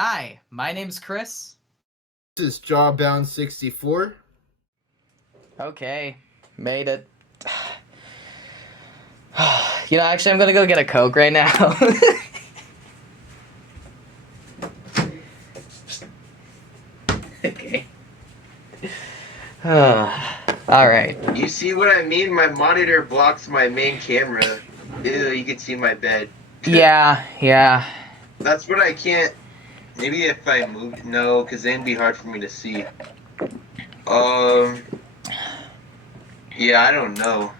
Hi, my name's Chris. This is Jawbound 64. Okay, made it. Actually, I'm gonna go get a Coke right now. Okay. Alright. You see what I mean? My monitor blocks my main camera. Ew, you can see my bed. Yeah. That's what I can't. Maybe if I move. No, because then it'd be hard for me to see. Um. Yeah, I don't know.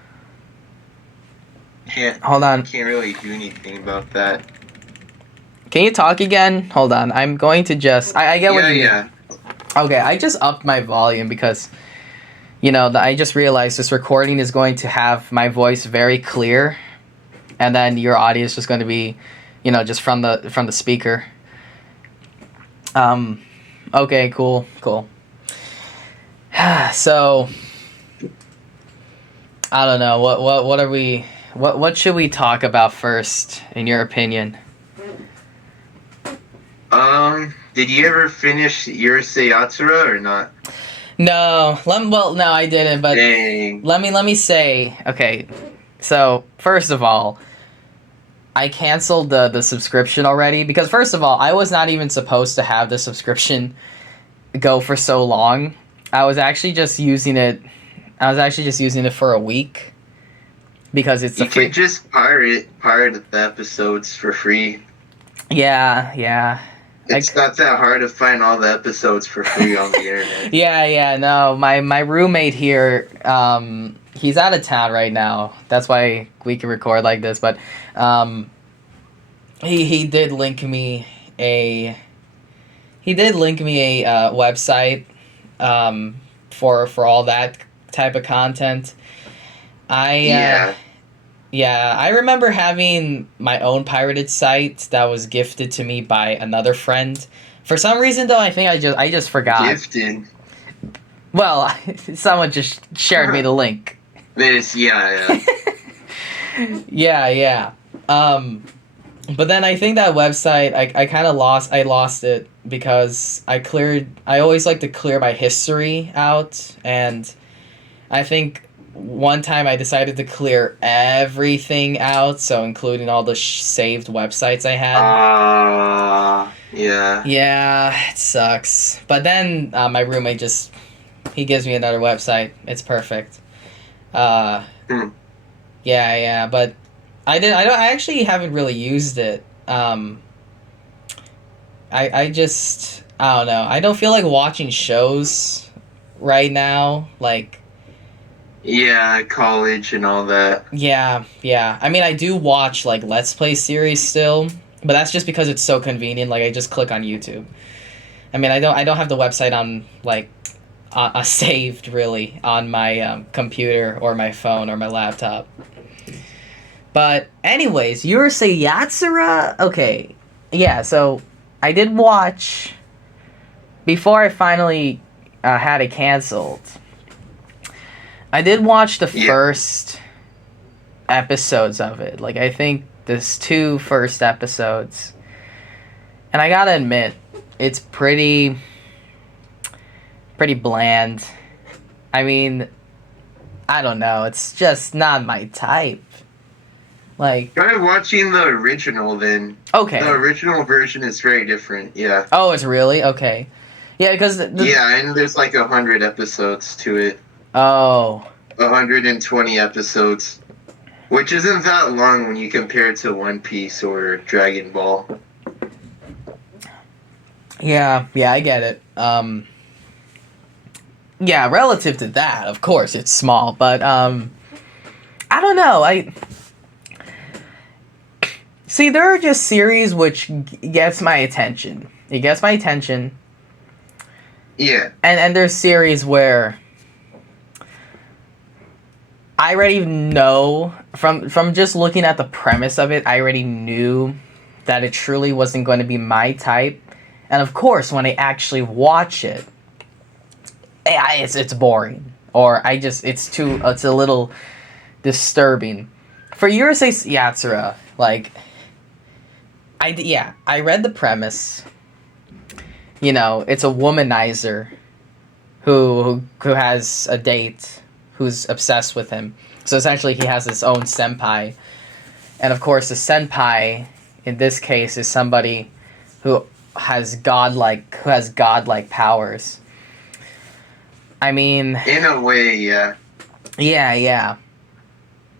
Can't Hold on. can't really do anything about that. Can you talk again? Hold on. I'm going to just. I get what you mean. Yeah. Okay, I just upped my volume because, I just realized this recording is going to have my voice very clear, and then your audio is just going to be, just from the speaker. Okay, cool. So, I don't know. What are we? What should we talk about first, in your opinion? Did you ever finish Urusei Yatsura or not? No, no, I didn't. But Dang. let me say, okay. So first of all, I canceled the subscription already because first of all, I was not even supposed to have the subscription go for so long. I was actually just using it. For a week because it's You can just pirate the episodes for free. Yeah. It's not that hard to find all the episodes for free on the internet. Yeah. No, my roommate here, he's out of town right now. That's why we can record like this. But he did link me a website for all that type of content. I remember having my own pirated site that was gifted to me by another friend. For some reason, though, I think I just forgot. Gifted. Well, someone just shared me the link. Yeah. Yeah. But then I think that website I kind of lost it because I always like to clear my history out, and I think one time I decided to clear everything out, so including all the saved websites I had. Yeah. Yeah, it sucks. But then my roommate he gives me another website. It's perfect. Yeah, but I actually haven't really used it. I just, I don't know. I don't feel like watching shows right now. Like, Yeah, college and all that. yeah. I mean, I do watch like Let's Play series still, but that's just because it's so convenient. Like, I just click on YouTube. I mean, I don't have the website on like saved really on my computer or my phone or my laptop. But anyways, Urusei Yatsura. Okay, yeah. So I did watch before I finally had it canceled. I did watch the first episodes of it. Like, I think there's 2 first episodes. And I gotta admit, it's pretty bland. I mean, I don't know. It's just not my type. Like, Try watching the original then. okay. The original version is very different, yeah. Oh, it's really? Okay. Yeah, because yeah, and there's like 100 episodes to it. Oh. 120 episodes. Which isn't that long when you compare it to One Piece or Dragon Ball. Yeah, I get it. Yeah, relative to that, of course, it's small, but I don't know. See, there are just series which gets my attention. It gets my attention. Yeah. And there's series where I already know from just looking at the premise of it, I already knew that it truly wasn't going to be my type. And of course, when I actually watch it, it's boring, or it's a little disturbing. For Urusei Yatsura, like, I read the premise, it's a womanizer who has a date who's obsessed with him. So essentially, he has his own senpai, and of course, the senpai in this case is somebody who has godlike powers. I mean, In a way, yeah. yeah.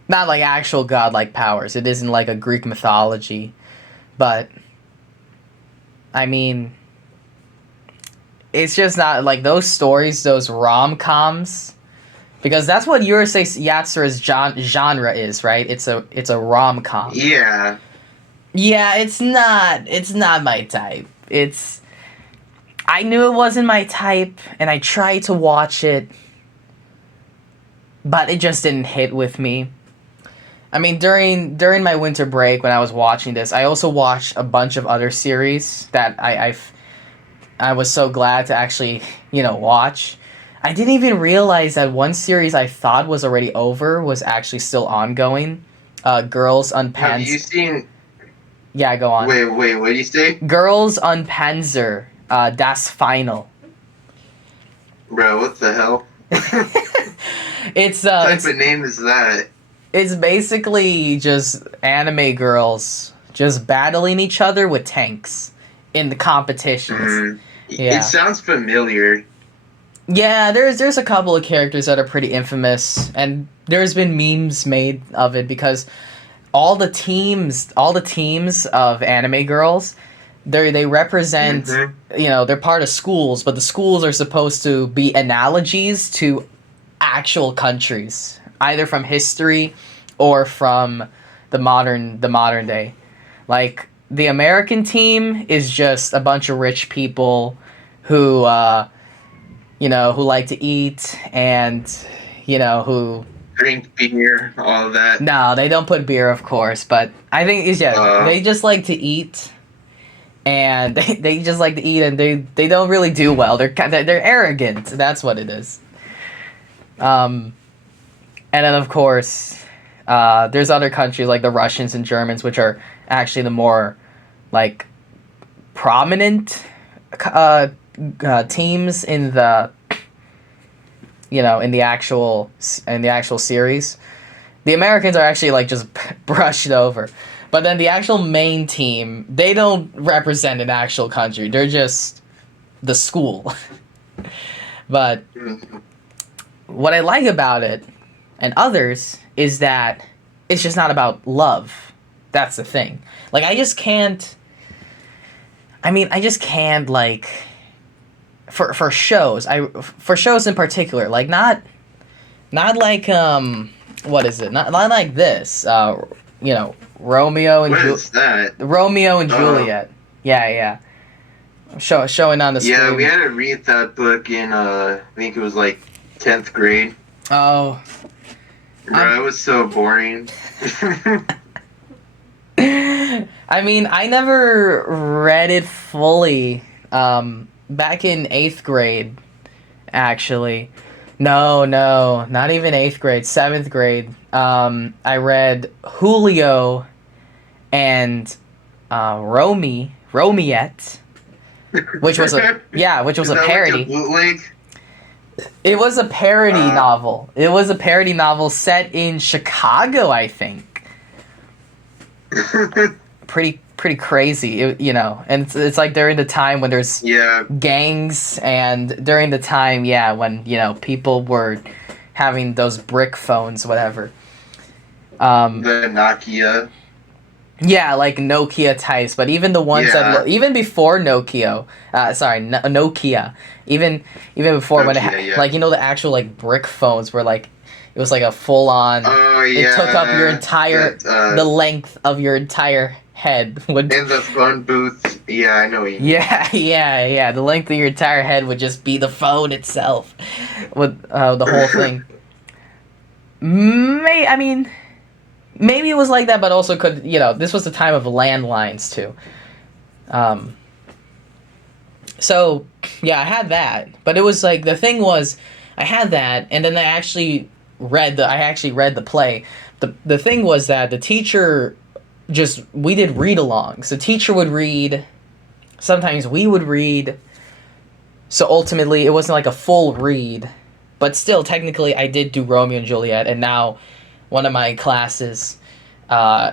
Not like actual godlike powers. It isn't like a Greek mythology, but I mean, it's just not like those stories, those rom-coms, because that's what Urusei Yatsura's genre is, right? It's a rom-com. Yeah. Yeah, it's not my type. I knew it wasn't my type, and I tried to watch it, but it just didn't hit with me. I mean, during my winter break when I was watching this, I also watched a bunch of other series that I was so glad to actually, watch. I didn't even realize that one series I thought was already over was actually still ongoing. Girls on Have you Panzer. seen... Yeah, go on. Wait, what do you say? Girls on Panzer. Das Final. Bro, what the hell? It's What type of name is that? It's basically just anime girls just battling each other with tanks in the competitions. Yeah. It sounds familiar. Yeah, there's a couple of characters that are pretty infamous, and there's been memes made of it because all the teams of anime girls, they represent, they're part of schools, but the schools are supposed to be analogies to actual countries, either from history or from the modern day. Like the American team is just a bunch of rich people who who like to eat and who Drink beer, all of that. no, they don't put beer, of course, but I think it's they just like to eat, and they just like to eat, and they don't really do well. They're arrogant. That's what it is. And then of course, there's other countries like the Russians and Germans, which are actually the more like prominent teams in the in the actual series. The Americans are actually like just brushed over, but then the actual main team, they don't represent an actual country. They're just the school. But what I like about it and others is that it's just not about love. That's the thing. Like I just can't like for shows. For shows in particular, like not like what is it? Not like this. Romeo and What is that? Romeo and Juliet. Yeah. Showing on the screen. Yeah, we had to read that book in I think it was like 10th grade. Oh. Bro, it was so boring. I mean, I never read it fully. Back in 8th grade, actually. No, not even 8th grade. 7th grade. I read Julio and Romiette, which was a parody. Like a bootleg? It was a parody novel. It was a parody novel set in Chicago, I think. Pretty crazy, and it's like during the time when there's gangs, and during the time when people were having those brick phones, whatever. The Nokia. Yeah, like Nokia types, but even the ones that even before Nokia, Nokia, even before when like the actual like brick phones were like it was like a full on. Oh yeah. It took up your entire the length of your entire head would. In the phone booth. Yeah, I know what you mean. Yeah. The length of your entire head would just be the phone itself, with the whole thing. Maybe it was like that, but also could this was the time of landlines too. So yeah, I had that, but it was like the thing was, I had that, and then I actually read the play. The thing was that the teacher we did read-alongs. The teacher would read, sometimes we would read, So ultimately, it wasn't like a full read, but still, technically, I did do Romeo and Juliet, and now one of my classes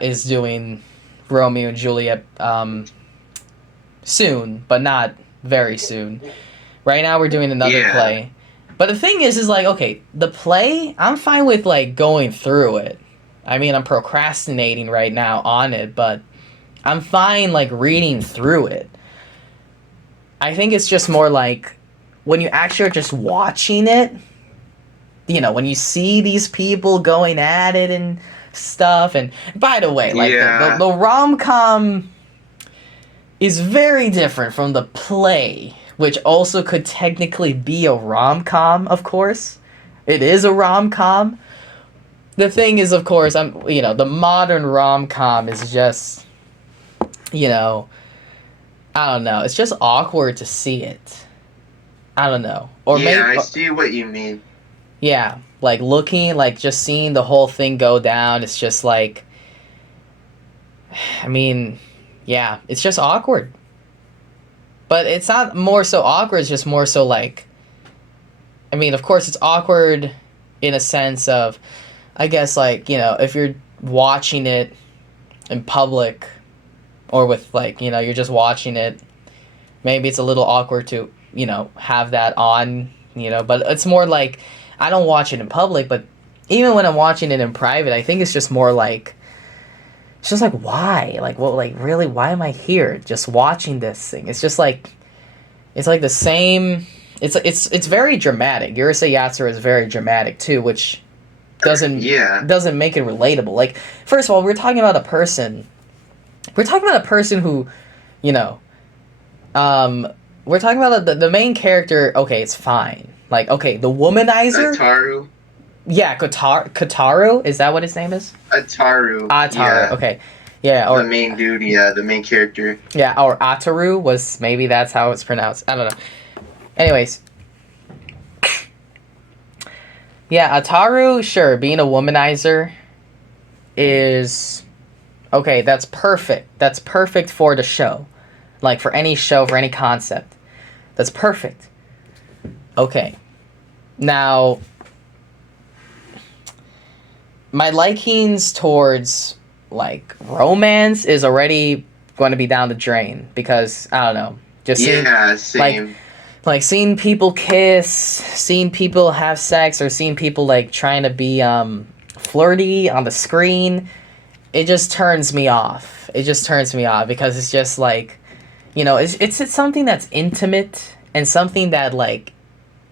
is doing Romeo and Juliet soon, but not very soon. Right now, we're doing another Yeah. play. But the thing is like, okay, the play, I'm fine with, like, going through it. I mean, I'm procrastinating right now on it, but I'm fine, like, reading through it. I think it's just more like when you actually are just watching it, you know, when you see these people going at it and stuff. And by the way, like Yeah. the rom-com is very different from the play, which also could technically be a rom-com, of course. It is a rom-com. The thing is, of course, the modern rom-com is just, you know, I don't know. It's just awkward to see it. I don't know. Or Yeah, maybe I see what you mean. yeah, like looking, like just seeing the whole thing go down, it's just like, I mean, yeah, it's just awkward. But it's not more so awkward, it's just more so like, I mean, of course it's awkward in a sense of, I guess, like, you know, if you're watching it in public or with, like, you know, you're just watching it, maybe it's a little awkward to, you know, have that on, you know, but it's more like, I don't watch it in public, but even when I'm watching it in private, I think it's just more like, it's just like, why? Like, what, like, really, why am I here just watching this thing? It's just like, it's like the same, it's very dramatic. Urusei Yatsura is very dramatic too, which Yeah. doesn't make it relatable. Like, first of all, we're talking about a person who, you know, we're talking about the main character. Okay, it's fine. Like, okay, the womanizer. Ataru. Yeah, Kotaro. Is that what his name is? Ataru. Ataru. Yeah. Okay. Yeah. The Or main dude, yeah, the main character. yeah. Or Ataru was maybe that's how it's pronounced. I don't know. Anyways. Yeah, Ataru. Sure, being a womanizer is okay. That's perfect. That's perfect for the show. Like for any show, for any concept. That's perfect. Okay. Now, my likings towards, like, romance is already going to be down the drain because, I don't know, just Yeah, same. like seeing people kiss, seeing people have sex, or seeing people, like, trying to be flirty on the screen, it just turns me off. It just turns me off because it's just like, you know, it's something that's intimate and something that, like,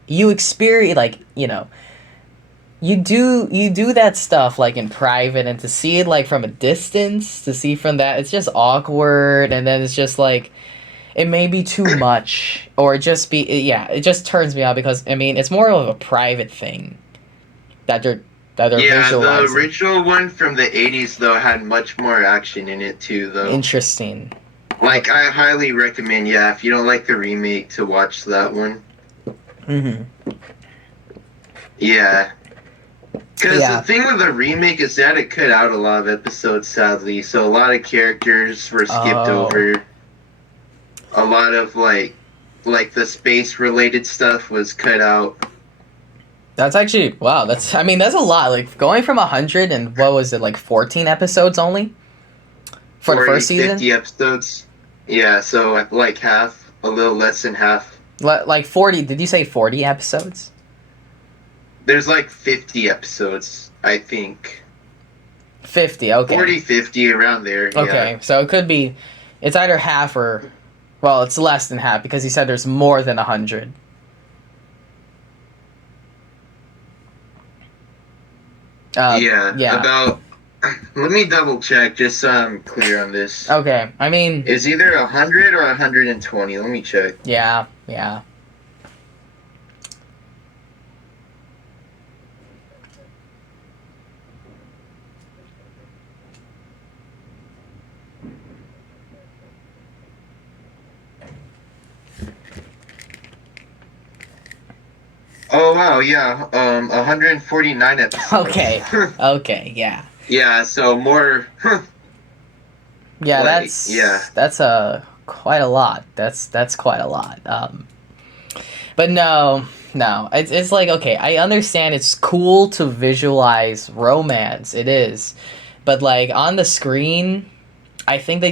you experience, like, you know, you do that stuff, like, in private, and to see it, like, from a distance, to see from that, it's just awkward, and then it's just like, it may be too much, or it just turns me off because, I mean, it's more of a private thing that they're Yeah, the visualizing. original one from the 80s, though, had much more action in it, too, though. Interesting. Like, I highly recommend, yeah, if you don't like the remake, to watch that one. Mm-hmm. Yeah. Because Yeah. the thing with the remake is that it cut out a lot of episodes, sadly. So a lot of characters were skipped Oh. over. A lot of, like the space-related stuff was cut out. That's actually, wow, that's a lot. Like, going from 100 and, what was it, like 14 episodes only? For the 40, first season? 50 episodes. Yeah, so like half, a little less than half. Like 40, did you say 40 episodes? There's like 50 episodes, I think. 50, okay. 40, 50, around there, yeah. Okay, so it could be, it's either half or, well, it's less than half because he said there's more than 100. Yeah, about... Let me double check, just so I'm clear on this. Okay, I mean... It's either 100 or 120. Let me check. Yeah. Oh, wow, yeah. 149 episodes. Okay, yeah. Yeah, so more... Yeah, Like, that's quite a lot. That's quite a lot. But no, it's like, okay, I understand it's cool to visualize romance, it is, but like on the screen, I think they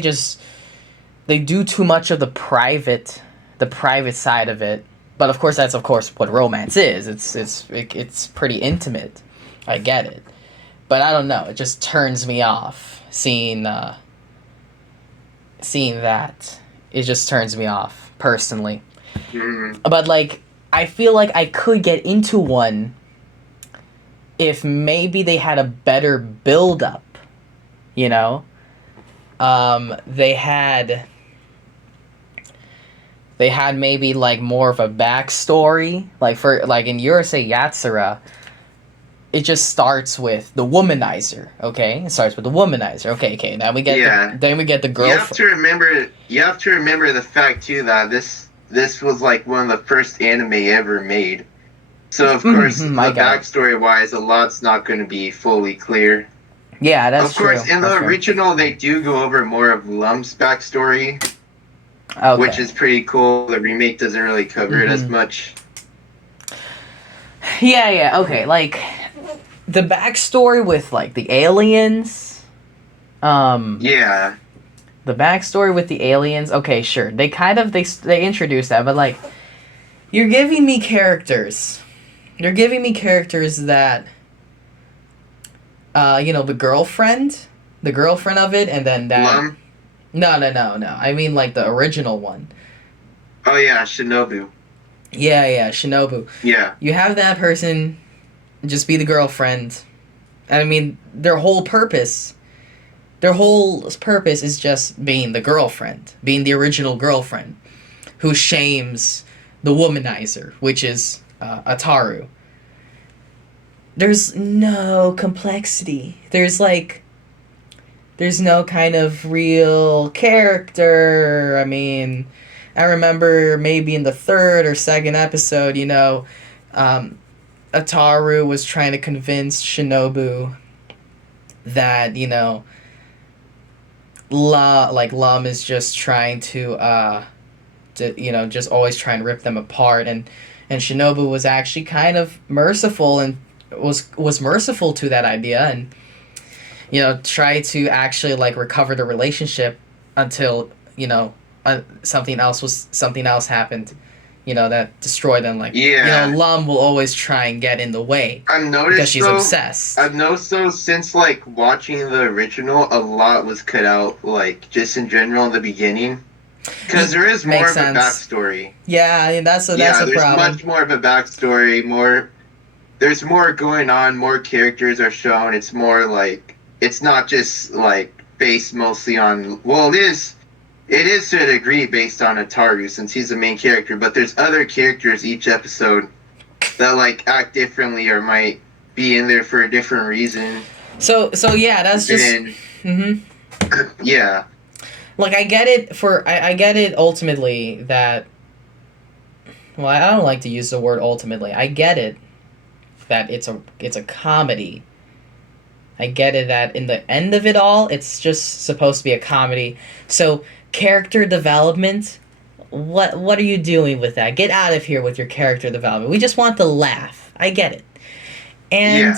do too much of the private side of it. But of course, that's of course what romance is. It's pretty intimate. I get it, but I don't know. It just turns me off seeing that. It just turns me off personally. Mm. But like, I feel like I could get into one if maybe they had a better build up. You know, they had maybe like more of a backstory. Like for like in Urusei Yatsura, it just starts with the womanizer. Okay, it starts with the womanizer. Okay. Now we get Yeah. then we get the You girl. have to remember. You have to remember the fact too that this was like one of the first anime ever made. So of course, the I got it. backstory wise, a lot's not going to be fully clear. Yeah, that's Of course, true. in the That's true. original, they do go over more of Lum's backstory, Okay. which is pretty cool. The remake doesn't really cover it as much. Yeah, okay. Like the backstory with like the aliens. Yeah. The backstory with the aliens. Okay, sure. They kind of they introduced that, but like you're giving me characters. You're giving me characters that the girlfriend of it, and then that. Lum? No. I mean like the original one. Oh yeah, Shinobu. Yeah, Shinobu. Yeah. You have that person just be the girlfriend. I mean, their whole purpose is just being the girlfriend, being the original girlfriend, who shames the womanizer, which is Ataru. There's no complexity. There's no kind of real character. I mean, I remember maybe in the third or second episode, Ataru was trying to convince Shinobu that, Lum is just trying to just always try and rip them apart, and Shinobu was actually kind of merciful and was merciful to that idea, and try to actually like recover the relationship until something else happened, that destroyed them. Like, Lum will always try and get in the way because she's obsessed. I've noticed though, since like watching the original, a lot was cut out, like just in general in the beginning, because there is more of a backstory. Yeah, that's a problem. There's much more of a backstory. There's more going on. More characters are shown. It's more like, it's not just like based mostly on. Well, it is to a degree based on Ataru since he's the main character, but there's other characters each episode that like act differently or might be in there for a different reason. So yeah, that's just. Yeah. Like I get it I get it ultimately that. Well, I don't like to use the word ultimately. I get it that it's a comedy. I get it that in the end of it all, it's just supposed to be a comedy. So character development, what are you doing with that? Get out of here with your character development. We just want to laugh. I get it. And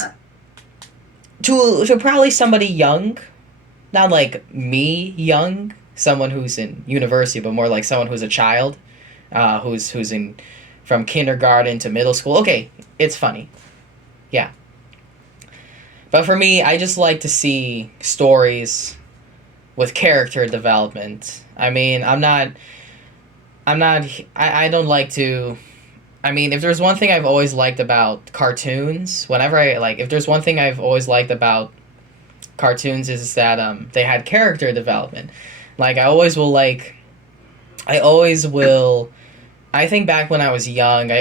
to probably somebody young, not like me young, someone who's in university, but more like someone who's a child, who's in from kindergarten to middle school. Okay, it's funny. Yeah. But for me, I just like to see stories with character development. I mean, I don't like to. I mean, if there's one thing I've always liked about cartoons, if there's one thing I've always liked about cartoons is that they had character development. Like I think back when I was young,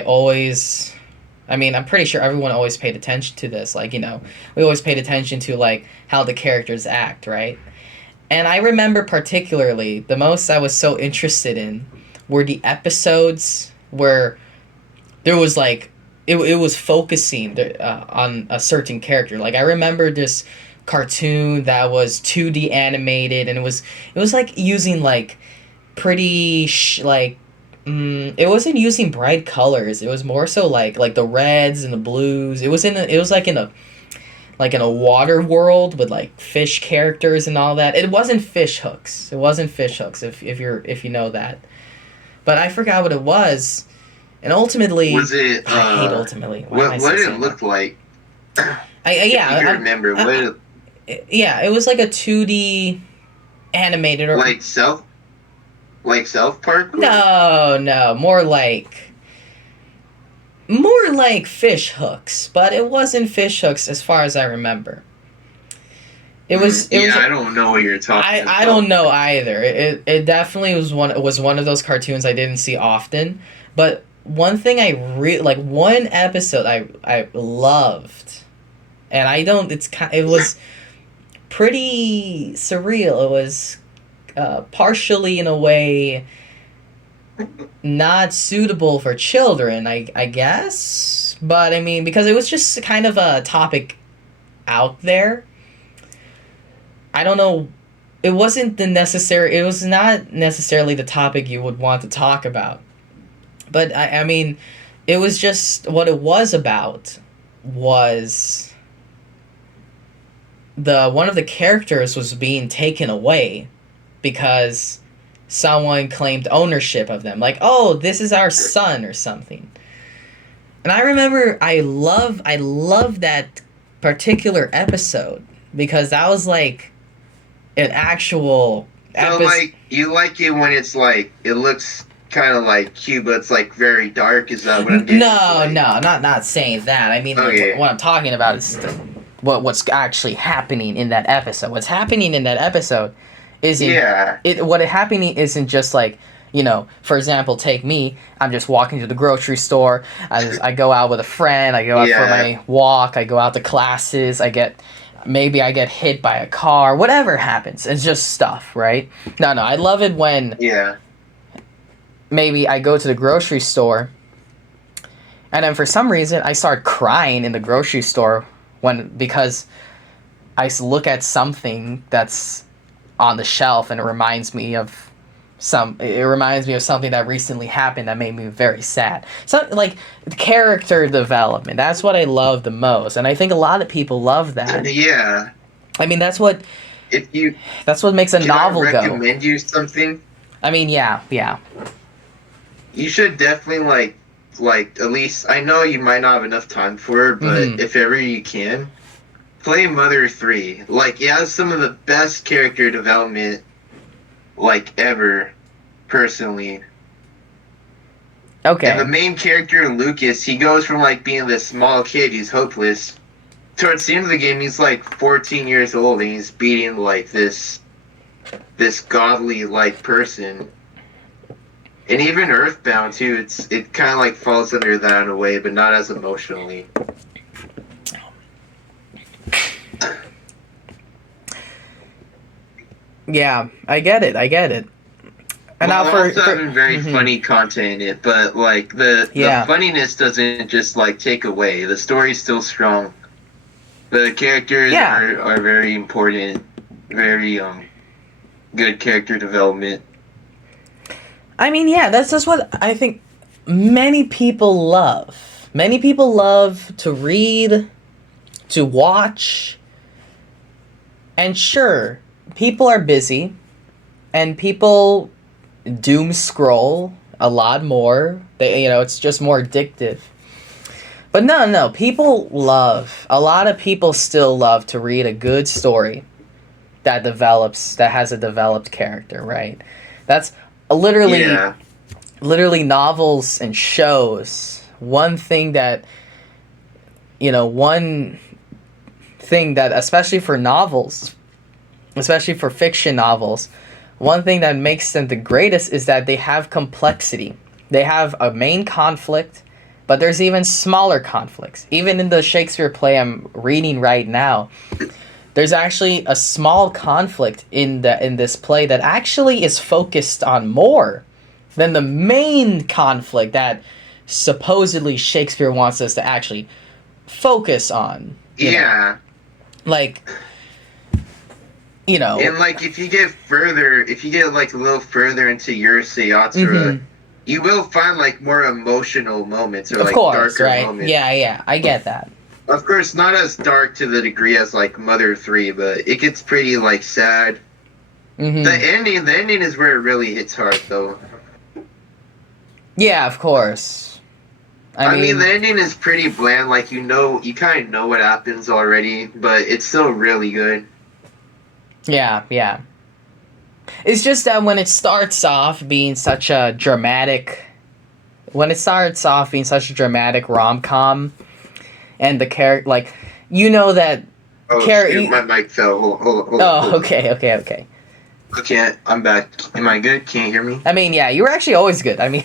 I'm pretty sure everyone always paid attention to this. Like, we always paid attention to like how the characters act, right? And I remember particularly the most I was so interested in were the episodes where there was like it was focusing on a certain character. Like I remember this cartoon that was 2D animated, and it was like using like pretty like It wasn't using bright colors. It was more so like the reds and the blues. It was like in a water world with like fish characters and all that. It wasn't fish hooks. It wasn't fish hooks if you know that. But I forgot what it was. And ultimately, Was it? I hate ultimately. Why am I What still did it saying look that? like? Yeah, If you can remember, yeah, it was like a 2D animated or like South Park? Or? no, more like fish hooks, but it wasn't fish hooks as far as I remember. It was I don't know what you're talking about. I don't know either. It definitely was one of those cartoons I didn't see often, but one thing like one episode I loved, and I don't it was pretty surreal. It was partially in a way not suitable for children, I guess. But I mean, because it was just kind of a topic out there. I don't know. It wasn't the necessary. It was not necessarily the topic you would want to talk about. But I mean, it was just what it was about was the one of the characters was being taken away because someone claimed ownership of them, like, oh, this is our son or something. And I remember I love that particular episode because that was like an actual So episode. like you like it when it's like it looks kind of like cute, but it's like very dark. Is that what I'm getting? No, not saying that. I mean, Okay. what I'm talking about is what's actually happening in that episode. What's happening in that episode isn't Yeah. happening isn't just like, for example, take me. I'm just walking to the grocery store. I go out with a friend. I go out for my walk. I go out to classes. Maybe I get hit by a car. Whatever happens, it's just stuff, right? No, I love it when maybe I go to the grocery store, and then for some reason I start crying in the grocery store because look at something that's on the shelf and it reminds me of something that recently happened that made me very sad. So like character development, that's what I love the most, and I think a lot of people love that. Yeah. I mean, that's what makes a novel I go. recommend you something? I mean, yeah. You should definitely like at least I know you might not have enough time for it, but if ever you can, play Mother 3. Like it has some of the best character development like ever, personally. Okay. And the main character, Lucas, he goes from like being this small kid, he's hopeless. Towards the end of the game, he's like 14 years old and he's beating like this godly like person. And even Earthbound too, it kind of like falls under that in a way, but not as emotionally. Yeah, I get it. And well, now also having very funny content in it, but like the funniness doesn't just like take away. The story's still strong. The characters are very important, very good character development. I mean, yeah, that's just what I think many people love. Many people love to read, to watch, and sure, people are busy, and people doom scroll a lot more. It's just more addictive. But no, a lot of people still love to read a good story that has a developed character, right? That's literally novels and shows. One thing that, especially for novels, especially for fiction novels, one thing that makes them the greatest is that they have complexity. They have a main conflict, but there's even smaller conflicts. Even in the Shakespeare play I'm reading right now, there's actually a small conflict in this play that actually is focused on more than the main conflict that supposedly Shakespeare wants us to actually focus on. Yeah. Like, And like if you get like a little further into your Sayatra, you will find like more emotional moments or Of like course, darker right? moments. Yeah, I get that. Of course, not as dark to the degree as like Mother 3, but it gets pretty like sad. Mm-hmm. The ending is where it really hits hard though. Yeah, of course. I mean, the ending is pretty bland. Like you kind of know what happens already, but it's still really good. yeah. It's just that when it starts off being such a dramatic, rom-com, and the character, like, you know that Oh shoot, my mic fell. Hold Oh, on. okay. Okay, I'm back. Am I good? Can you hear me? I mean, yeah, you were actually always good. I mean,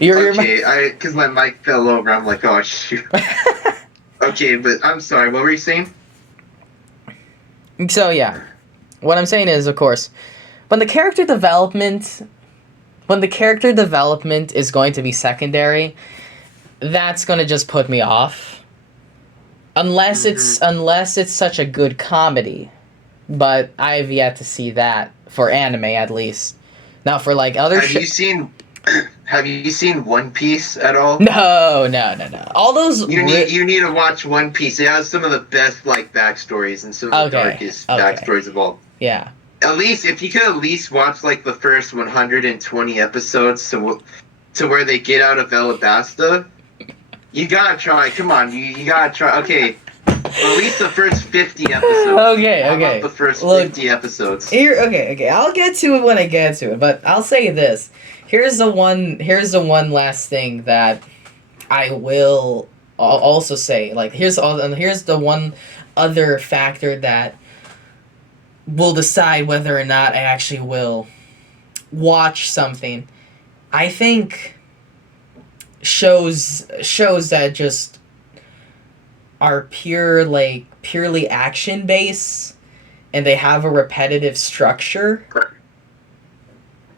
you're Okay, because my mic fell over. I'm like, oh shoot. Okay, but I'm sorry. What were you saying? So yeah, what I'm saying is, of course, when the character development, is going to be secondary, that's gonna just put me off. Unless it's such a good comedy, but I've yet to see that for anime at least. Now for like other Have you seen One Piece at all? No. All those You need to watch One Piece. It has some of the best like backstories and some of the darkest backstories of all. Yeah. At least if you could at least watch like the first 120 episodes to where they get out of Alabasta, you gotta try. Come on, you gotta try. Okay, at least the first 50 episodes. Okay. How about the first 50 episodes? Okay. I'll get to it when I get to it, but I'll say this. Here's the one last thing that I will also say. Like, here's the one other factor that will decide whether or not I actually will watch something. I think shows that just are purely action based and they have a repetitive structure.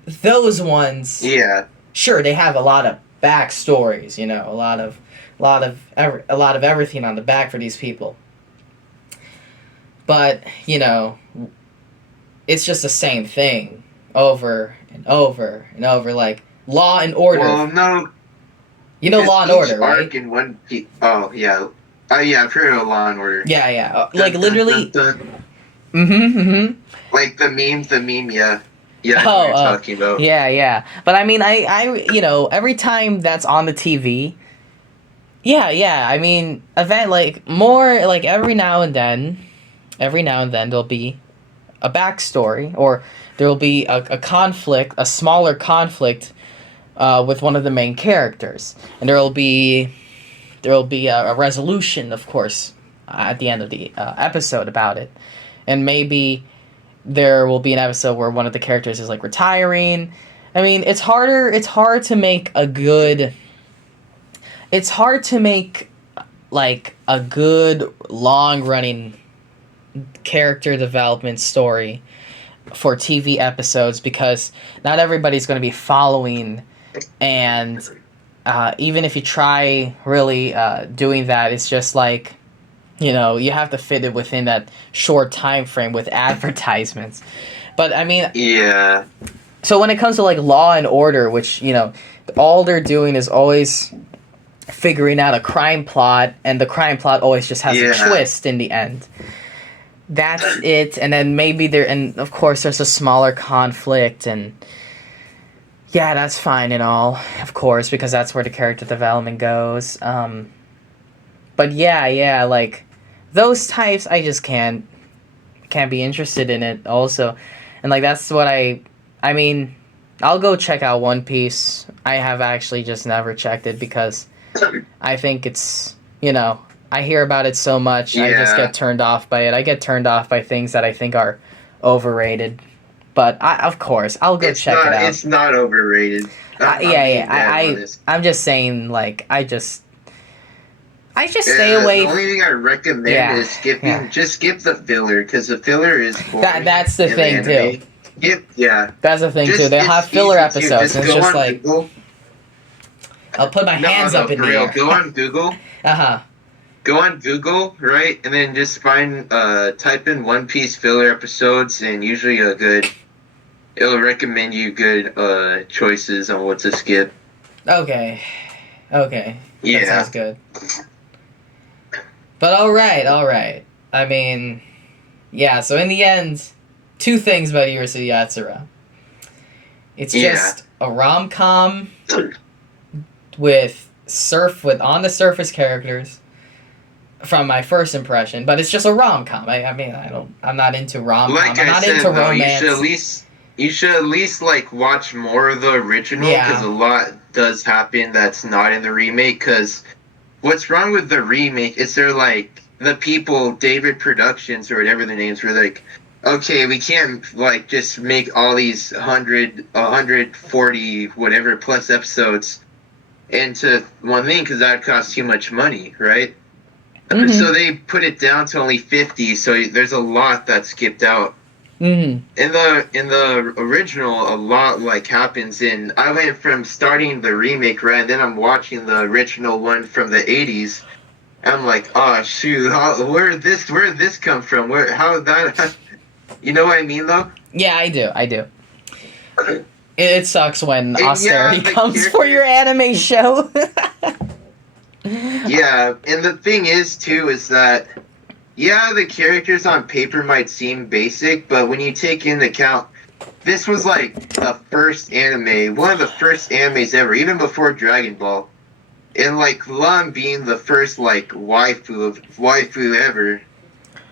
Those ones, Yeah. Sure, they have a lot of backstories, a lot of everything on the back for these people. But it's just the same thing over and over and over, like Law and Order. Well, no. Law and Order, right? In One Piece. Oh yeah. Yeah, I've heard of Law and Order. Yeah. Like literally. Like the meme. Yeah. Yeah, I know what you're talking about. Yeah. But I mean, I every time that's on the TV, yeah. I mean, event like more like every now and then there'll be a backstory, or there will be a conflict, a smaller conflict, with one of the main characters, and there will be a resolution, of course, at the end of the episode about it, and maybe there will be an episode where one of the characters is like retiring. I mean, it's hard to make like a good long running character development story for TV episodes, because not everybody's going to be following, and even if you try really doing that, it's just like, you have to fit it within that short time frame with advertisements. But I mean, yeah. So when it comes to like Law and Order, which all they're doing is always figuring out a crime plot, and the crime plot always just has a twist in the end. That's it, and then maybe and of course there's a smaller conflict, and yeah, that's fine and all, of course, because that's where the character development goes. But yeah, like those types, I just can't be interested in it also, and like that's what I mean. I'll go check out One Piece. I have actually just never checked it because I think it's I hear about it so much. Yeah. I just get turned off by it. I get turned off by things that I think are overrated. But of course, I'll go check it out. It's not overrated. I'm just saying, like, I just stay away. The only thing I recommend is just skip the filler, because the filler is boring. That's the thing too. That's the thing too. They have filler episodes, and it's just like Google. I'll put my hands up in the air. Go on Google. Go on Google, right, and then just type in One Piece filler episodes, and usually a good It'll recommend you good choices on what to skip. Okay. Okay. That Yeah. sounds good. But alright. I mean, yeah, so in the end, two things about Urusei Yatsura. It's just a rom-com with on the surface characters from my first impression, but it's just a rom-com. I'm not into rom-com. Like I'm I not said, into though, romance. you should at least like watch more of the original because Yeah. a lot does happen that's not in the remake. Because what's wrong with the remake is they're like the people, David Productions or whatever the names were like, okay, we can't like just make all these 140 whatever plus episodes into one thing because that would cost too much money, right? Mm-hmm. So they put it down to only 50. So there's a lot that skipped out. Mm-hmm. In the original, a lot like happens in. I went from starting the remake, right, and then I'm watching the original one from the 80s. I'm like, oh shoot, where did this come from? How that? You know what I mean, though? Yeah, I do. It sucks when And austerity the comes for your anime show. Yeah, and the thing is too is that the characters on paper might seem basic, but when you take into account this was like the first anime, one of the first animes ever, even before Dragon Ball. And like Lan being the first like waifu ever.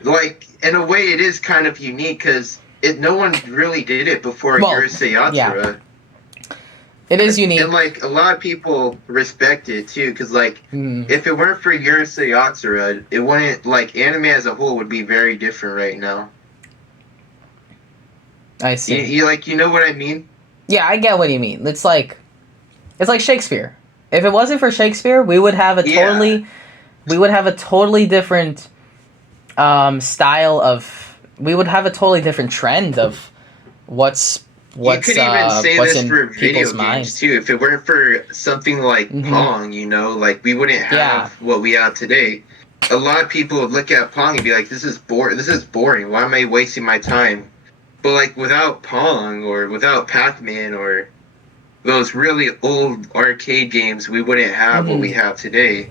Like in a way it is kind of unique because no one really did it before Urusei Yatsura. Yeah. It is unique. And like a lot of people respect it too, because like if it weren't for Urusei Yatsura, it wouldn't like anime as a whole would be very different right now. I see. You know what I mean? Yeah, I get what you mean. It's like Shakespeare. If it wasn't for Shakespeare, we would have a totally different style of. We would have a totally different trend of what's you could even say what's this in for video people's games minds too. If it weren't for something like Pong, you know, like we wouldn't have what we have today. A lot of people would look at Pong and be like, "This is boring. This is boring. Why am I wasting my time?" But like without Pong or without Pac-Man or those really old arcade games, we wouldn't have what we have today.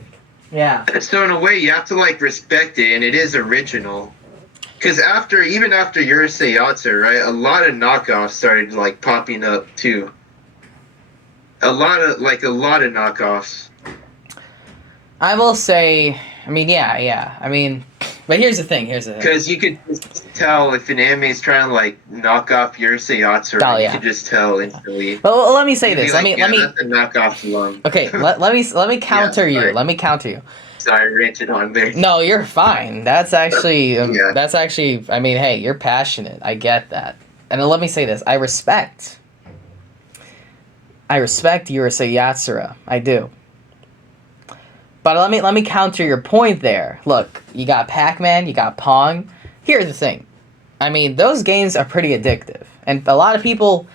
Yeah. So in a way, you have to like respect it, and it is original. Because even after Urusei Yatsura, right, a lot of knockoffs started like popping up too. A lot of knockoffs. I will say, I mean, yeah. I mean, but here's the thing. Because you could just tell if an anime is trying to like knock off Urusei Yatsura, you could just tell instantly. Well, let me say this. Like, let me. That's a knockoff one. Okay, let me counter you. Let me counter you. Sorry, ranted on there. No, you're fine. That's actually. I mean, hey, you're passionate. I get that. And let me say this. I respect Urusei Yatsura. I do. But let me counter your point there. Look, you got Pac-Man, you got Pong. Here's the thing. I mean, those games are pretty addictive. And a lot of people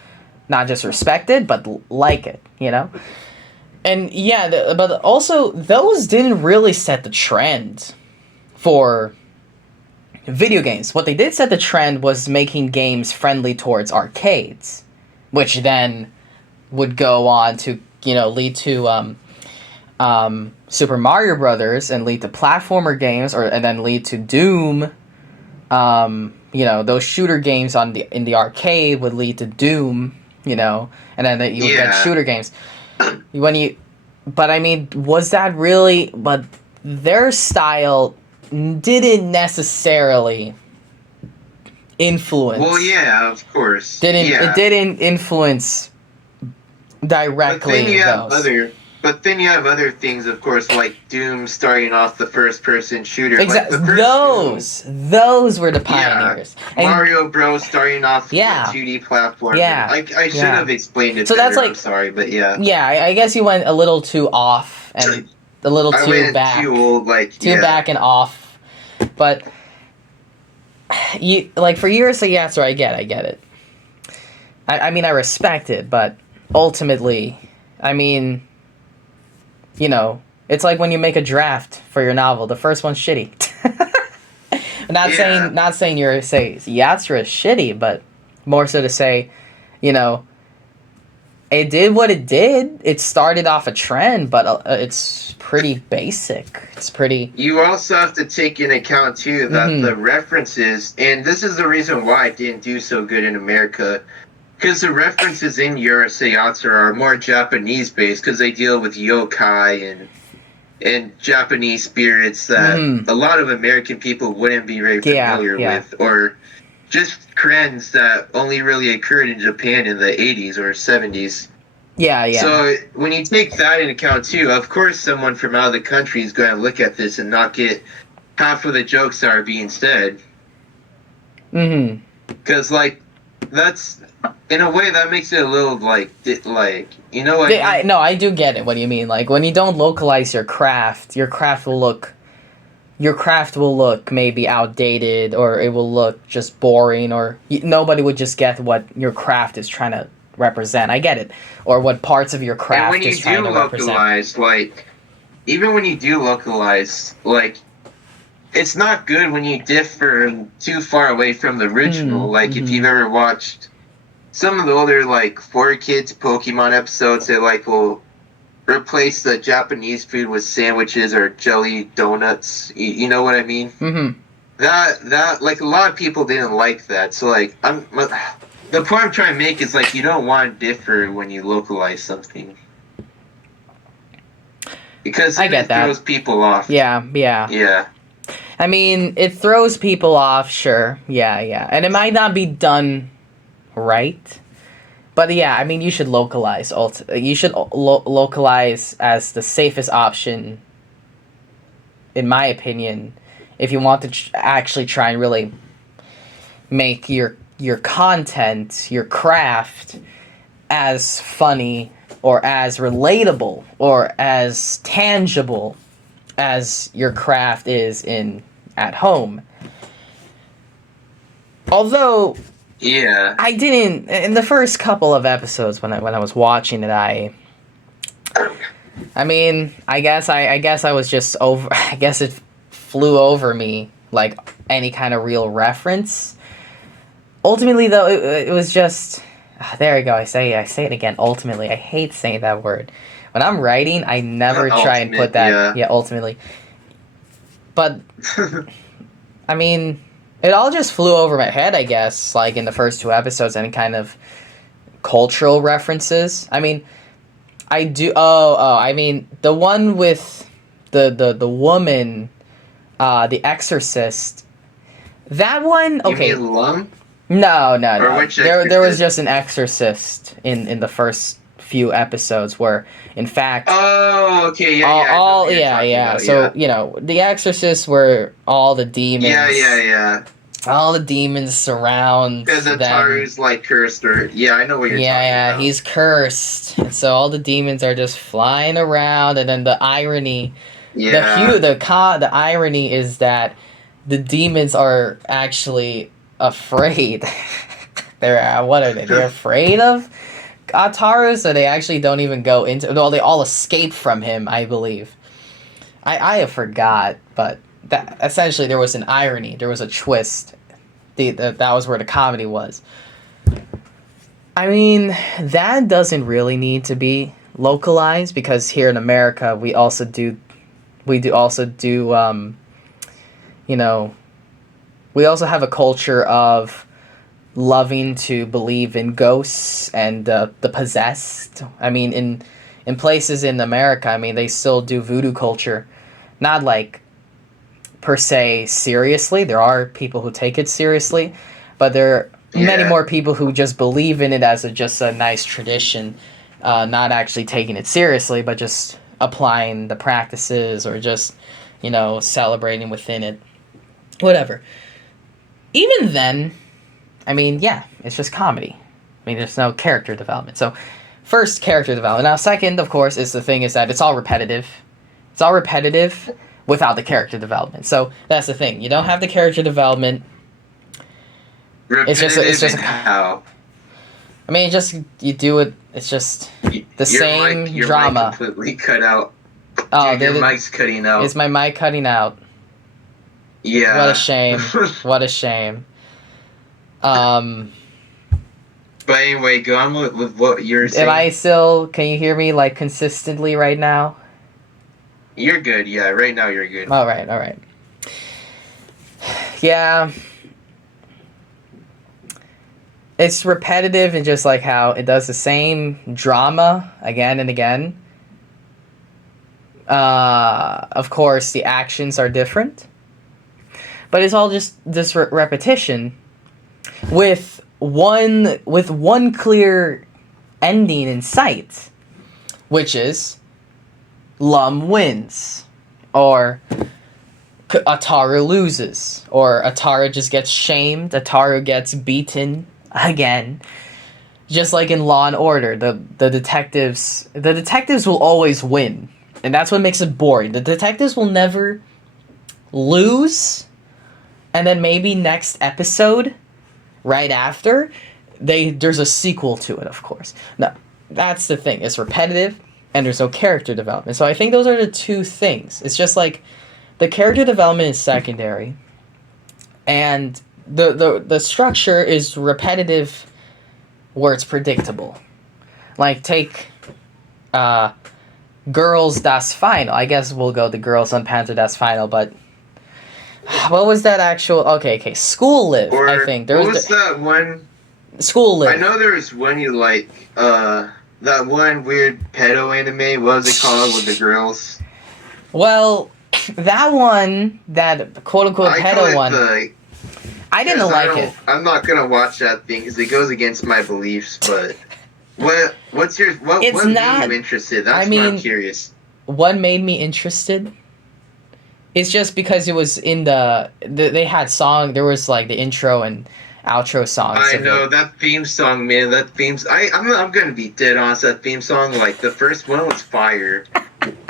not just respect it, but like it, you know? And yeah, but also, those didn't really set the trend for video games. What they did set the trend was making games friendly towards arcades, which then would go on to, lead to Super Mario Brothers and lead to platformer games, and then lead to Doom. Those shooter games in the arcade would lead to Doom, and then you would get shooter games. But I mean, was that really? But their style didn't necessarily influence. Well, yeah, of course. It didn't influence directly. But then you have other things, of course, like Doom starting off the first-person shooter. Exactly. Like those were the pioneers. Yeah. Mario Bros. Starting off the 2D platform. Yeah. I should have explained it so better. That's like, I'm sorry, but yeah. Yeah, I guess you went a little too off and a little too back. Too old, back and off. But for Urusei Yatsura, I get it. I mean, I respect it, but ultimately, I mean, it's like when you make a draft for your novel. The first one's shitty. Not saying Urusei Yatsura is shitty, but more so to say you know, it did what it did. It started off a trend, but it's pretty basic. It's pretty. You also have to take into account too that Mhm. the references, and this is the reason why it didn't do so good in America, because the references in Urusei are more Japanese based, because they deal with yokai and Japanese spirits that Mhm. a lot of American people wouldn't be very Yeah, familiar yeah. with, or just trends that only really occurred in Japan in the 80s or 70s. Yeah, yeah. So when you take that into account too, of course someone from out of the country is going to look at this and not get half of the jokes that are being said. Mhm. Because like that's in a way that makes it a little like you know what I mean? No, I do get it. What do you mean? Like when you don't localize your craft will look maybe outdated, or it will look just boring, or nobody would just get what your craft is trying to represent. I get it. Or what parts of your And when craft you is trying do to represent. localize, like even when you do localize, like it's not good when you differ too far away from the original. Like if you've ever watched some of the older like 4Kids Pokemon episodes, they like will replace the Japanese food with sandwiches or jelly donuts. You know what I mean? Mm-hmm. That like a lot of people didn't like that. So like the point I'm trying to make is like you don't want to differ when you localize something because I get it that. throws people off. Yeah, yeah. Yeah. I mean, it throws people off, sure. Yeah, yeah. And it might not be done right. But yeah, I mean, you should localize. You should localize as the safest option, in my opinion, if you want to actually try and really make your content, your craft, as funny or as relatable or as tangible as your craft is in at home. Although Yeah. I didn't in the first couple of episodes when I was watching it, I mean, I guess I was just over. I guess it flew over me like any kind of real reference. Ultimately, though, it was just. There we go. I say it again. Ultimately, I hate saying that word. When I'm writing, I never try and put that. Yeah, ultimately. But I mean, it all just flew over my head. I guess, like in the first two episodes, any kind of cultural references. I mean, I do. I mean, the one with the woman, the Exorcist. That one. Okay. You mean Lum? No. Or which There was Exorcist? just an Exorcist in the first few episodes where, in fact. Oh, okay, yeah, yeah. I know All what you're talking yeah. about, So yeah. the Exorcist were all the demons. Yeah. All the demons surround Because them. Ataru's like cursed, or yeah, I know what you're talking about. He's cursed, and so all the demons are just flying around. And then the irony, Yeah. the irony is that the demons are actually afraid. They're what are they? They're afraid of Ataru, so they actually don't even go into. Well, they all escape from him, I believe. I have forgot, but that essentially there was an irony. There was a twist. That was where the comedy was. I mean, that doesn't really need to be localized because here in America we also do, you know, we also have a culture of loving to believe in ghosts and the possessed. I mean, in places in America, I mean, they still do voodoo culture, not like per se seriously. There are people who take it seriously, but there are many more people who just believe in it as just a nice tradition, not actually taking it seriously, but just applying the practices or just, celebrating within it. Whatever. Even then, I mean, yeah, it's just comedy. I mean, there's no character development. So, first, character development. Now, second, of course, is that it's all repetitive. It's all repetitive without the character development. So, that's the thing. You don't have the character development. Repetitive it's just how? I mean, you do it. It's just the same your drama. Mic completely cut out. Oh, dude, your mic's cutting out. Is my mic cutting out? Yeah. What a shame. What a shame. But anyway, go on with what you're saying. Am I still? Can you hear me like consistently right now? You're good. Yeah, right now you're good. All right. All right. Yeah. It's repetitive and just like how it does the same drama again and again. Of course, the actions are different, but it's all just this repetition with one clear ending in sight, which is Lum wins, or Ataru loses, or Ataru just gets shamed. Ataru gets beaten again. Just like in Law and Order, the detectives will always win, and that's what makes it boring. The detectives will never lose, and then maybe next episode, right after, there's a sequel to it. Of course, no, that's the thing. It's repetitive, and there's no character development. So I think those are the two things. It's just like the character development is secondary, and the structure is repetitive where it's predictable. Like, take Girls Das Final. I guess we'll go to Girls on Panther Das Final, but what was that actual... Okay, School Live, Or, I think. What was that one? School Live. I know there was one you like, that one weird pedo anime, what was it called, with the girls? Well, that one, that quote-unquote pedo one... I didn't like it. I'm not gonna watch that thing because it goes against my beliefs. But what made you interested? That's what I'm curious. What made me interested? It's just because it was in they had song. There was like the intro and outro songs. I know that theme song, man. I'm gonna be dead honest. That theme song, like the first one was fire.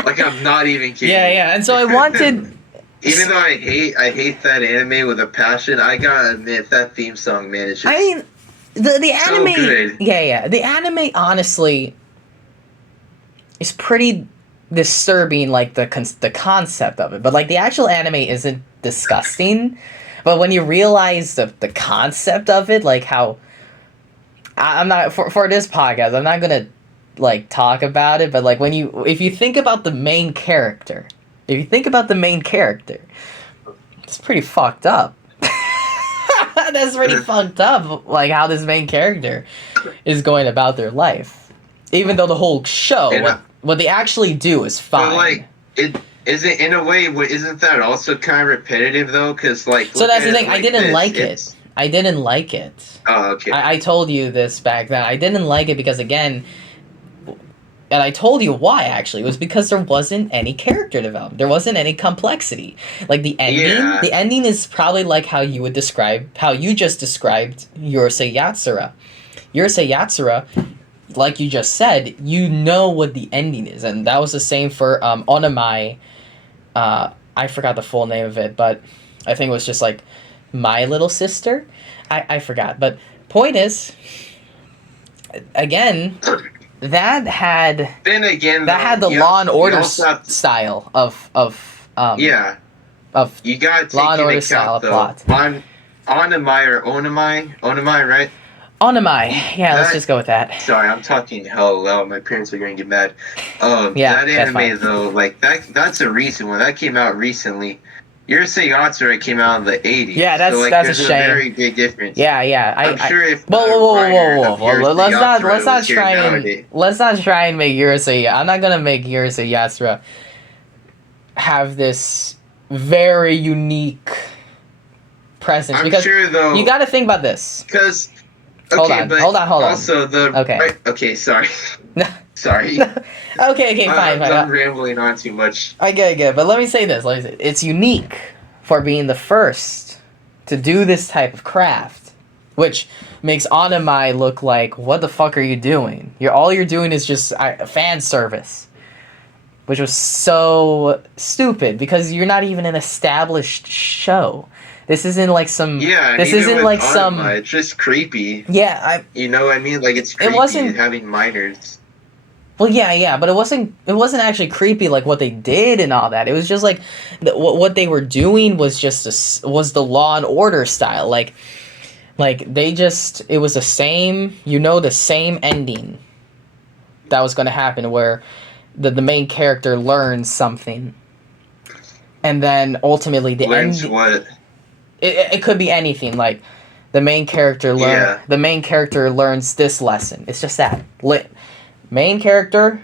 Like, I'm not even kidding. Yeah. And so I wanted. Even though I hate that anime with a passion, I gotta admit that theme song, man, is just the anime. So good. Yeah. The anime, honestly, is pretty disturbing. Like the concept of it, but like the actual anime isn't disgusting. But when you realize the concept of it, like how I'm not for this podcast, I'm not gonna like talk about it. But like if you think about the main character. If you think about the main character, it's pretty fucked up. That's pretty fucked up, like how this main character is going about their life. Even though the whole show, what they actually do is fine. But like, isn't in a way, isn't that also kind of repetitive though? Because like, so that's the thing. I didn't like it. I didn't like it. Oh, okay. I told you this back then. I didn't like it because again. And I told you why, actually. It was because there wasn't any character development. There wasn't any complexity. Like, the ending is probably like how you just described Urusei Yatsura. Urusei Yatsura, like you just said, you know what the ending is. And that was the same for Onamai. I forgot the full name of it, but I think it was just like My Little Sister. I forgot. But point is, again... That had the Law and Order style of you gotta take Law and Order into style account, of plot. Onamai, right? Onamai, yeah, let's just go with that. Sorry, I'm talking hell loud. My parents are gonna get mad. That anime though, like that's a recent one that came out recently. Urusei Yatsura came out in the 80s. Yeah, that's a shame. A very big difference. Yeah. I'm sure if whoa. Let's not try and make Urusei. I'm not gonna make Urusei Yatsura have this very unique presence because sure, though, you got to think about this. Because hold on. Also, sorry. Sorry. Okay, fine. I'm rambling on too much. I get it. But let me say this. It's unique for being the first to do this type of craft, which makes Onamai look like, what the fuck are you doing? All you're doing is just fan service, which was so stupid because you're not even an established show. This isn't like some. Yeah, this isn't like some. It's just creepy. Yeah, you know what I mean? Like it's creepy. It wasn't having minors. Well, yeah, but it wasn't actually creepy like what they did and all that. It was just like what they were doing was just was the Law and Order style. Like Like, it was the same, the same ending that was going to happen, where the main character learns something. And then ultimately Learns what? It could be anything. Like, the main character learns this lesson. It's just that. Main character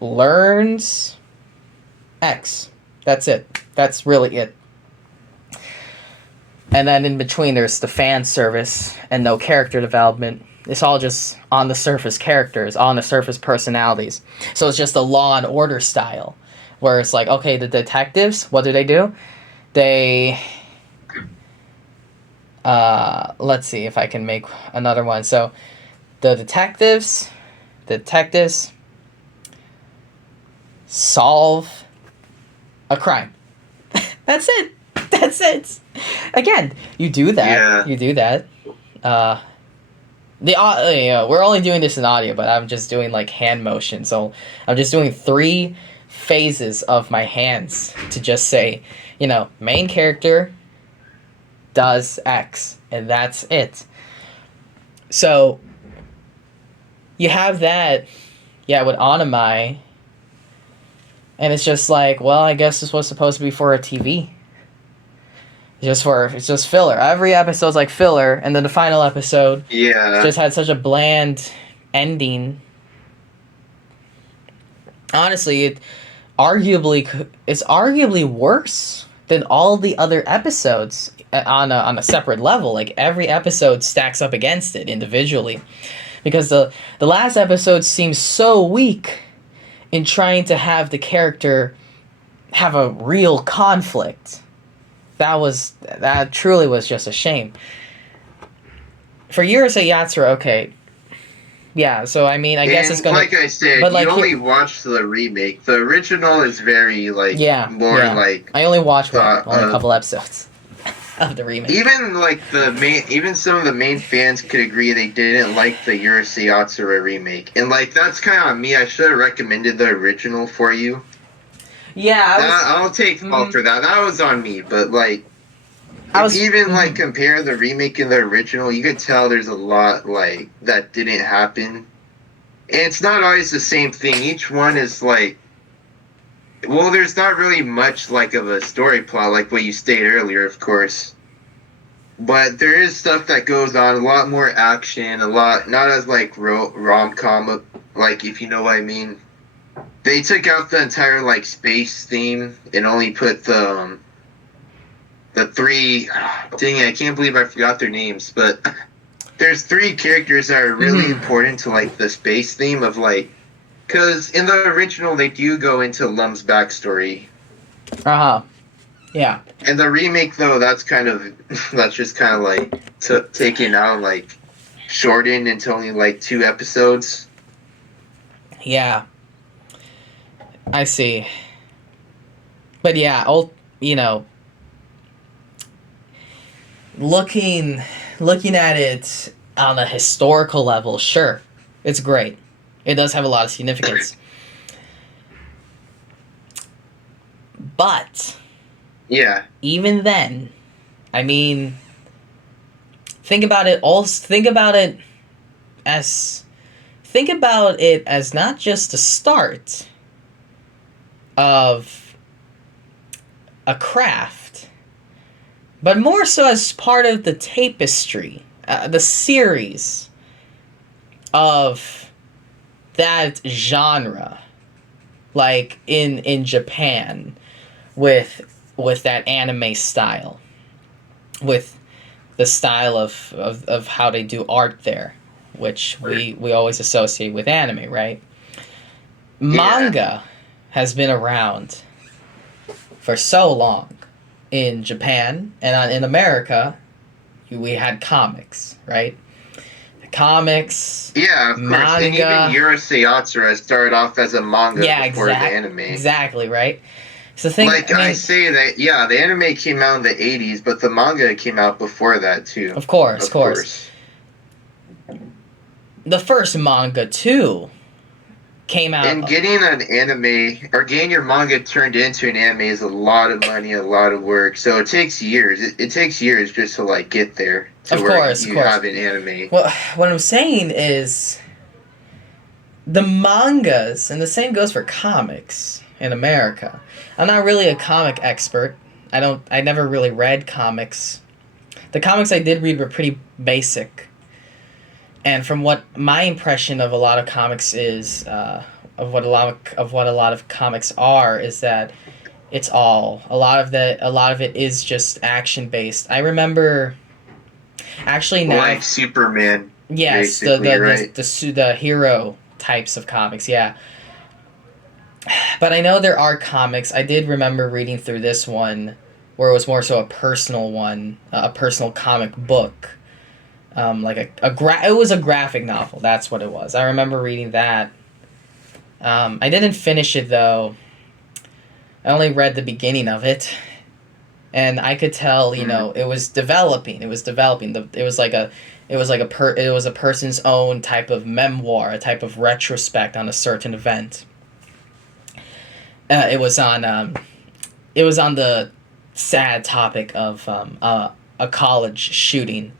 learns X. That's it. That's really it. And then in between, there's the fan service and no character development. It's all just on the surface characters, on the surface personalities. So it's just a Law and Order style, where it's like, okay, the detectives, what do? They, let's see if I can make another one. So the detectives solve a crime. That's it. That's it. Again, you do that. Yeah. You do that. We're only doing this in audio, but I'm just doing like hand motion. So I'm just doing 3 phases of my hands to just say, main character does X, and that's it. So you have that, with Anime, and it's just like, well, I guess this was supposed to be for a TV. It's just filler. Every episode's like filler, and then the final episode just had such a bland ending. Honestly, it's arguably worse than all the other episodes on a separate level. Like, every episode stacks up against it individually, because the last episode seems so weak in trying to have the character have a real conflict. That truly was just a shame. For Urusei Yatsura, okay. Yeah, so I mean, I guess it's gonna... Like I said, but, like, you only watched the remake. The original is very, like, like... I only watched only a couple episodes of the remake. Even, like, even some of the main fans could agree they didn't like the Urusei Yatsura remake. And, like, that's kind of on me. I should have recommended the original for you. Yeah, I'll take fault for that. That was on me, but like, like compare the remake and the original, you could tell there's a lot like that didn't happen. And it's not always the same thing. Each one is like, well, there's not really much like of a story plot, like what you stated earlier, of course. But there is stuff that goes on, a lot more action, a lot not as like rom-com, like, if you know what I mean. They took out the entire, like, space theme and only put the 3... Dang, I can't believe I forgot their names, but there's 3 characters that are really important to, like, the space theme of, like... Because in the original, they do go into Lum's backstory. Uh-huh. Yeah. And the remake, though, that's just kind of, like, taken out, like, shortened into only, like, 2 episodes. Yeah. I see. But yeah, looking at it on a historical level, sure, it's great. It does have a lot of significance. But yeah, even then, I mean, think about it as not just the start of a craft, but more so as part of the tapestry, the series of that genre, like in Japan, with that anime style, with the style of how they do art there, which we always associate with anime, right? Manga has been around for so long in Japan, and in America, we had comics, right? Comics, yeah, of manga. Course. And even Urusei Yatsura started off as a manga before the anime. Exactly, right? So the thing, I say that, the anime came out in the 80s, but the manga came out before that, too. Of course. The first manga, too, came And out. getting an anime or getting your manga turned into an anime is a lot of money, a lot of work. So it takes years. It takes years just to like get there to Of where course, of you course. have an anime. Well, what I'm saying is the mangas, and the same goes for comics in America. I'm not really a comic expert. I never really read comics. The comics I did read were pretty basic. And from what my impression of a lot of comics is, of what a lot of comics are, is that a lot of it is just action based. I remember, actually now, Like Superman, yes, basically, right? the hero types of comics, yeah. But I know there are comics. I did remember reading through this one, where it was more so a personal one, a personal comic book, like it was a graphic novel. That's what it was. I remember reading that. I didn't finish it though. I only read the beginning of it, and I could tell, it was developing. It was developing. It was a person's own type of memoir, a type of retrospect on a certain event. It was on the sad topic of a college shooting,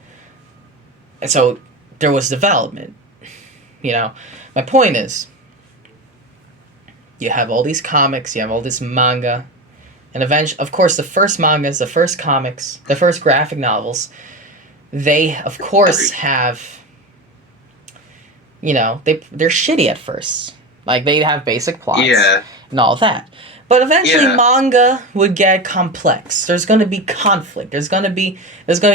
and so there was development. My point is, you have all these comics, you have all this manga, and eventually, of course, the first mangas, the first comics, the first graphic novels, they of course have, they're shitty at first. Like, they have basic plots, Yeah. and all that. But eventually, Yeah. manga would get complex. There's going to be conflict. There's going to be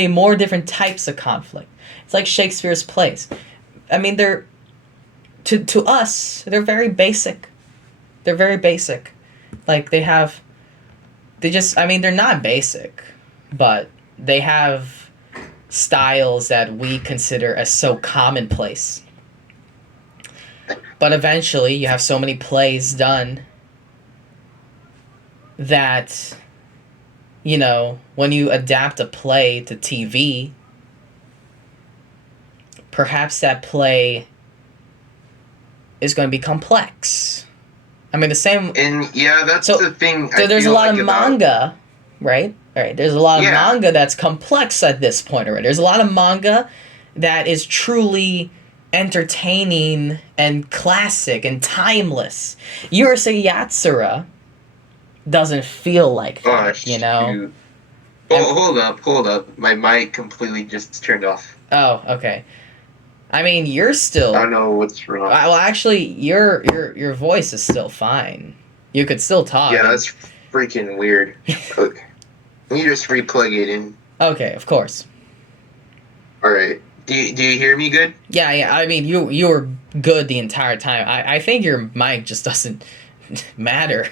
more different types of conflict. It's like Shakespeare's plays. I mean, they're to us, they're very basic. They're very basic. Like, they're not basic, but they have styles that we consider as so commonplace. But eventually, you have so many plays done that, when you adapt a play to TV, perhaps that play is going to be complex. I mean, the same. And yeah, that's the thing. So there's a lot of about manga, right? Right. There's a lot of manga that's complex at this point already. There's a lot of manga that is truly entertaining and classic and timeless. Urusei Yatsura doesn't feel like that, shoot. Oh, hold up. My mic completely just turned off. Oh, okay. I mean, you're still. I don't know what's wrong. Well, actually, your voice is still fine. You could still talk. Yeah, that's freaking weird. Okay. Let me just replug it in. Okay, of course. All right. Do you hear me good? Yeah. I mean, you were good the entire time. I think your mic just doesn't matter.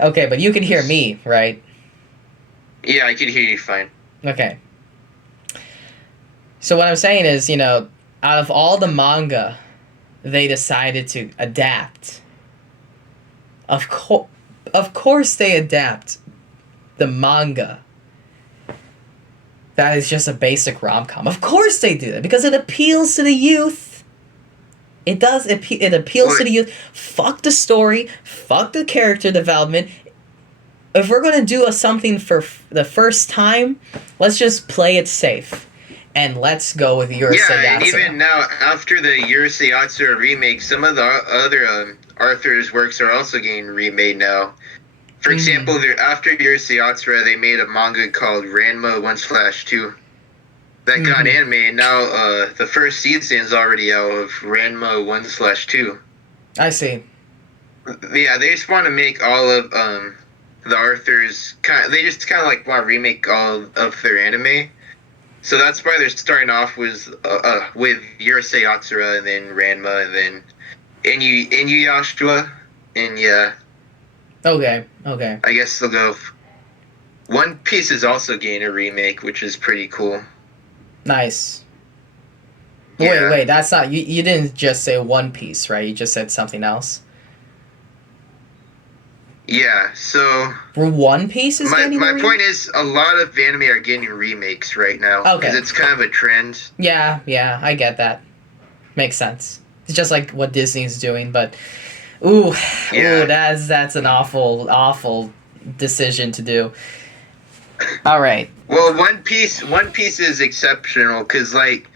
Okay, but you can hear me, right? Yeah, I could hear you fine. Okay. So what I'm saying is, out of all the manga they decided to adapt, of course they adapt the manga that is just a basic rom-com. Of course they do that, because it appeals to the youth. It does. It appeals to the youth. Fuck the story. Fuck the character development. If we're going to do something for the first time, let's just play it safe. And let's go with Urusei Yatsura. Yeah, and even now, after the Urusei Yatsura remake, some of the other Arthur's works are also getting remade now. For example, after Urusei Yatsura, they made a manga called Ranma 1/2 that got anime, and now the first season is already out of Ranma 1/2. I see. Yeah, they just want to make all of the Arthur's they just kind of like want to remake all of their anime. So that's why they're starting off with Urusei Yatsura, and then Ranma, and then Inuyasha, and yeah. Okay. I guess they'll go. One Piece is also getting a remake, which is pretty cool. Nice. Yeah. Wait, that's not... You didn't just say One Piece, right? You just said something else? Yeah, so... One Piece is getting a remake? My point is, a lot of anime are getting remakes right now. Okay. Because it's kind of a trend. Yeah, I get that. makes sense. It's just like what Disney's doing, but ooh, that's an awful decision to do. All right. Well, One Piece is exceptional because like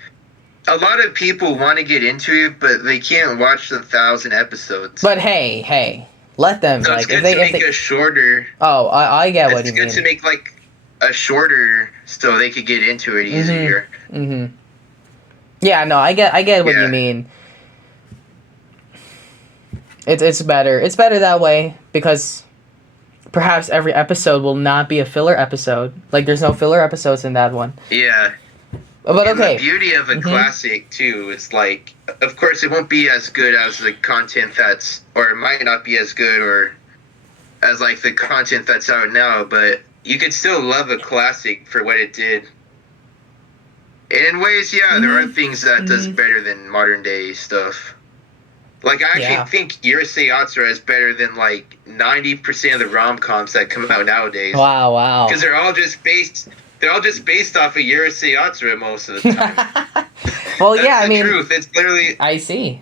a lot of people want to get into it, but they can't watch the 1,000 episodes. But hey, let them. So like it's good if to they make a shorter. Oh, I get what you mean. It's good to make like a shorter so they could get into it easier. Mm-hmm. Yeah, no, I get what you mean. It's better. It's better that way because perhaps every episode will not be a filler episode. Like there's no filler episodes in that one. Yeah. But and okay. The beauty of a classic too is like, of course, it won't be as good as the content or it might not be as good or as like the content that's out now, but you could still love a classic for what it did. And in ways, there are things that does better than modern day stuff. Like I actually think Yurusei Yatsura is better than like 90% of the rom-coms that come out nowadays. Wow. Because they're all just based off of Yurusei Yatsura most of the time. Well, That's I mean, the truth. It's literally. I see.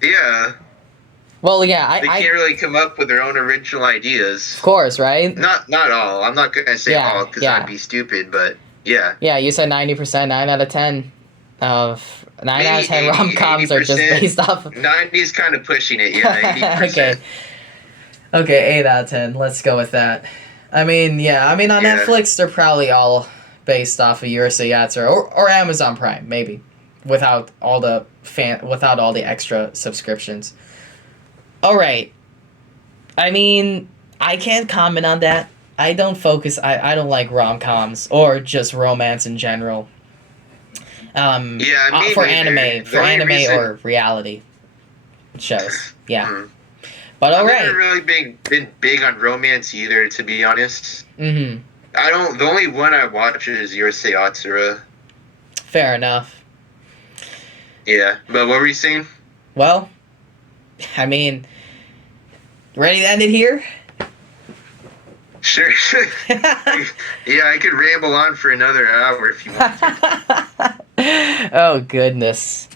Yeah. Well, yeah, they can't really come up with their own original ideas. Of course, right? Not all. I'm not gonna say all because that'd be stupid, but yeah. Yeah, you said 90%, 9 out of 10 of 9 out of 10 rom-coms are just based off. 90's kind of pushing it, yeah. 80%. Okay, 8 out of 10. Let's go with that. I mean, on Netflix they're probably all based off of Yurusei Yatsura or Amazon Prime, maybe, without all the extra subscriptions. All right. I mean, I can't comment on that. I don't focus. I don't like rom-coms or just romance in general. For anime or reality shows. Yeah. Mm-hmm. But all right. I've never really been big on romance either, to be honest. Mm-hmm. The only one I watch is Yurusei Yatsura. Fair enough. Yeah, but what were you saying? Well, I mean, ready to end it here? Sure. Yeah, I could ramble on for another hour if you want to. Oh, goodness.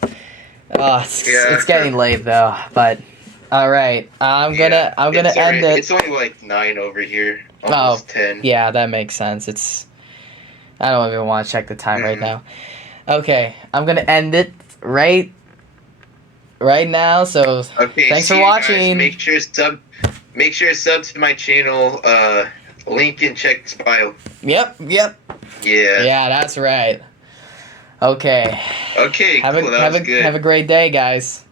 Oh, it's getting late, though, but... All right, I'm gonna end it. It's only like 9 over here, almost 10. Yeah, that makes sense. I don't even want to check the time right now. Okay, I'm gonna end it right now. So thanks for watching. Guys. Make sure sub to my channel. Link in check's bio. Yep. Yeah. Yeah, that's right. Okay. Okay. Have cool. a great day, guys.